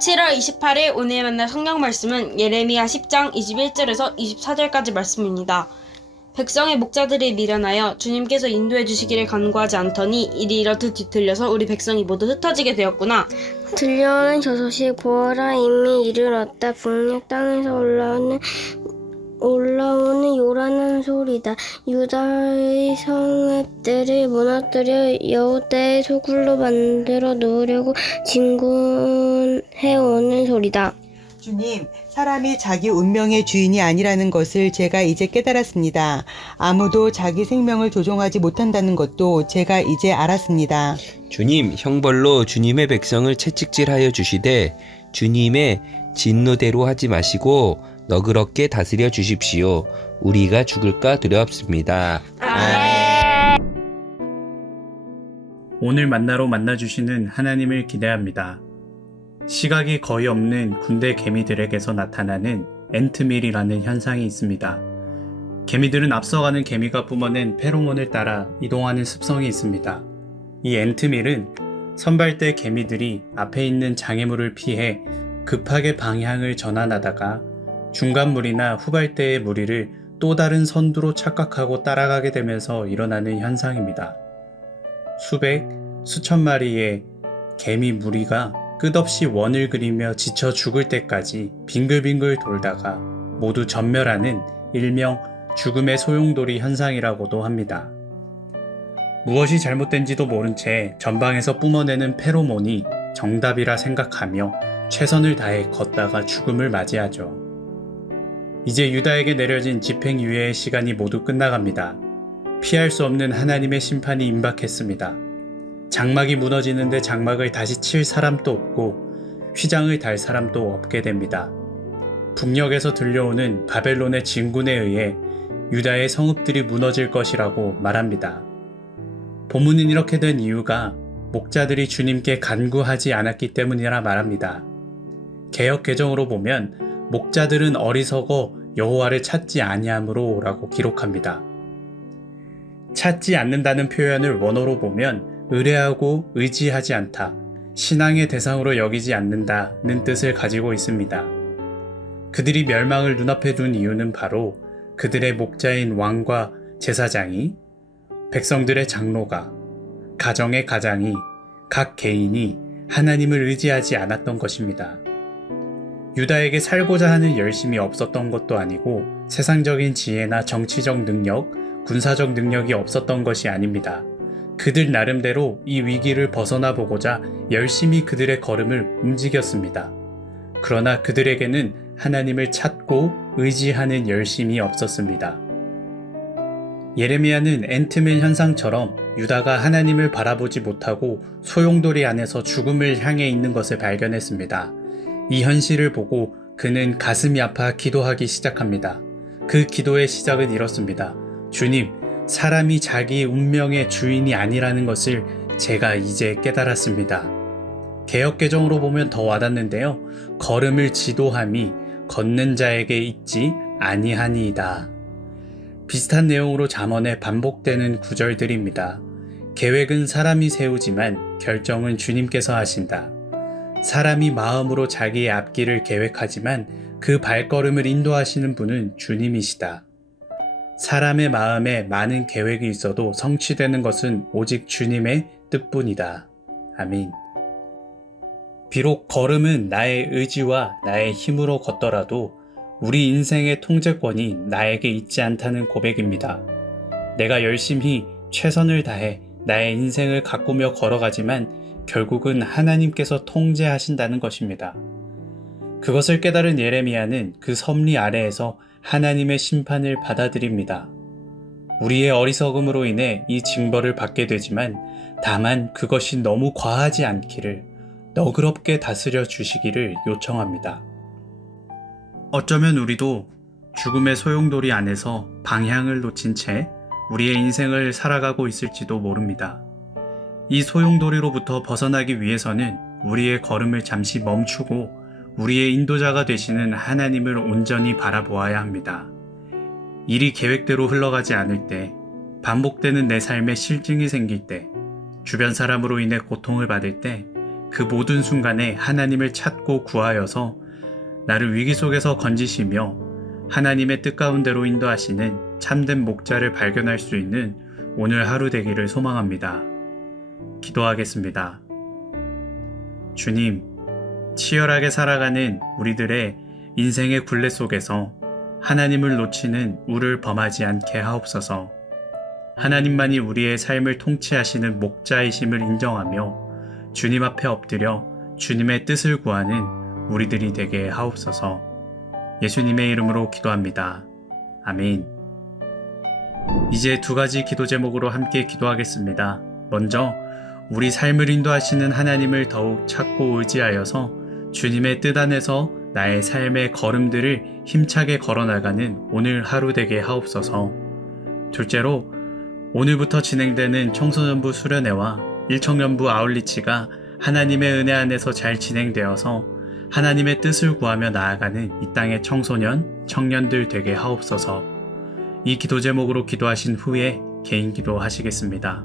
7월 28일 오늘 만날 성경 말씀은 예레미야 10장 21절에서 24절까지 말씀입니다. 백성의 목자들이 미련하여 주님께서 인도해 주시기를 간구하지 않더니 일이 이렇듯 뒤틀려서 우리 백성이 모두 흩어지게 되었구나. 들려오는 저 소식 보아라, 이미 이르렀다. 북녘 땅에서 올라오는 요란한 소리다. 유다의 성읍들을 무너뜨려 여호다의 소굴로 만들어 놓으려고 진군해오는 소리다. 주님, 사람이 자기 운명의 주인이 아니라는 것을 제가 이제 깨달았습니다. 아무도 자기 생명을 조종하지 못한다는 것도 제가 이제 알았습니다. 주님, 형벌로 주님의 백성을 채찍질하여 주시되 주님의 진노대로 하지 마시고 너그럽게 다스려 주십시오. 우리가 죽을까 두렵습니다. 오늘 만나로 만나주시는 하나님을 기대합니다. 시각이 거의 없는 군대 개미들에게서 나타나는 앤트밀이라는 현상이 있습니다. 개미들은 앞서가는 개미가 뿜어낸 페로몬을 따라 이동하는 습성이 있습니다. 이 앤트밀은 선발대 개미들이 앞에 있는 장애물을 피해 급하게 방향을 전환하다가 중간 무리나 후발대의 무리를 또 다른 선두로 착각하고 따라가게 되면서 일어나는 현상입니다. 수백, 수천 마리의 개미 무리가 끝없이 원을 그리며 지쳐 죽을 때까지 빙글빙글 돌다가 모두 전멸하는 일명 죽음의 소용돌이 현상이라고도 합니다. 무엇이 잘못된지도 모른 채 전방에서 뿜어내는 페로몬이 정답이라 생각하며 최선을 다해 걷다가 죽음을 맞이하죠. 이제 유다에게 내려진 집행유예의 시간이 모두 끝나갑니다. 피할 수 없는 하나님의 심판이 임박했습니다. 장막이 무너지는데 장막을 다시 칠 사람도 없고 휘장을 달 사람도 없게 됩니다. 북녘에서 들려오는 바벨론의 진군에 의해 유다의 성읍들이 무너질 것이라고 말합니다. 본문은 이렇게 된 이유가 목자들이 주님께 간구하지 않았기 때문이라 말합니다. 개역 개정으로 보면 목자들은 어리석어 여호와를 찾지 아니함으로 라고 기록합니다. 찾지 않는다는 표현을 원어로 보면 의뢰하고 의지하지 않다, 신앙의 대상으로 여기지 않는다는 뜻을 가지고 있습니다. 그들이 멸망을 눈앞에 둔 이유는 바로 그들의 목자인 왕과 제사장이, 백성들의 장로가, 가정의 가장이, 각 개인이 하나님을 의지하지 않았던 것입니다. 유다에게 살고자 하는 열심이 없었던 것도 아니고 세상적인 지혜나 정치적 능력, 군사적 능력이 없었던 것이 아닙니다. 그들 나름대로 이 위기를 벗어나 보고자 열심히 그들의 걸음을 움직였습니다. 그러나 그들에게는 하나님을 찾고 의지하는 열심이 없었습니다. 예레미야는 앤트밀 현상처럼 유다가 하나님을 바라보지 못하고 소용돌이 안에서 죽음을 향해 있는 것을 발견했습니다. 이 현실을 보고 그는 가슴이 아파 기도하기 시작합니다. 그 기도의 시작은 이렇습니다. 주님, 사람이 자기 운명의 주인이 아니라는 것을 제가 이제 깨달았습니다. 개역개정으로 보면 더 와닿는데요. 걸음을 지도함이 걷는 자에게 있지 아니하니이다. 비슷한 내용으로 잠언에 반복되는 구절들입니다. 계획은 사람이 세우지만 결정은 주님께서 하신다. 사람이 마음으로 자기의 앞길을 계획하지만 그 발걸음을 인도하시는 분은 주님이시다. 사람의 마음에 많은 계획이 있어도 성취되는 것은 오직 주님의 뜻뿐이다. 아멘. 비록 걸음은 나의 의지와 나의 힘으로 걷더라도 우리 인생의 통제권이 나에게 있지 않다는 고백입니다. 내가 열심히 최선을 다해 나의 인생을 가꾸며 걸어가지만 결국은 하나님께서 통제하신다는 것입니다. 그것을 깨달은 예레미야는 그 섭리 아래에서 하나님의 심판을 받아들입니다. 우리의 어리석음으로 인해 이 징벌을 받게 되지만 다만 그것이 너무 과하지 않기를, 너그럽게 다스려 주시기를 요청합니다. 어쩌면 우리도 죽음의 소용돌이 안에서 방향을 놓친 채 우리의 인생을 살아가고 있을지도 모릅니다. 이 소용돌이로부터 벗어나기 위해서는 우리의 걸음을 잠시 멈추고 우리의 인도자가 되시는 하나님을 온전히 바라보아야 합니다. 일이 계획대로 흘러가지 않을 때, 반복되는 내 삶에 실증이 생길 때, 주변 사람으로 인해 고통을 받을 때, 그 모든 순간에 하나님을 찾고 구하여서 나를 위기 속에서 건지시며 하나님의 뜻 가운데로 인도하시는 참된 목자를 발견할 수 있는 오늘 하루 되기를 소망합니다. 기도하겠습니다. 주님, 치열하게 살아가는 우리들의 인생의 굴레 속에서 하나님을 놓치는 우를 범하지 않게 하옵소서. 하나님만이 우리의 삶을 통치하시는 목자이심을 인정하며 주님 앞에 엎드려 주님의 뜻을 구하는 우리들이 되게 하옵소서. 예수님의 이름으로 기도합니다. 아멘. 이제 두 가지 기도 제목으로 함께 기도하겠습니다. 먼저 우리 삶을 인도하시는 하나님을 더욱 찾고 의지하여서 주님의 뜻 안에서 나의 삶의 걸음들을 힘차게 걸어나가는 오늘 하루 되게 하옵소서. 둘째로 오늘부터 진행되는 청소년부 수련회와 일청년부 아울리치가 하나님의 은혜 안에서 잘 진행되어서 하나님의 뜻을 구하며 나아가는 이 땅의 청소년, 청년들 되게 하옵소서. 이 기도 제목으로 기도하신 후에 개인 기도 하시겠습니다.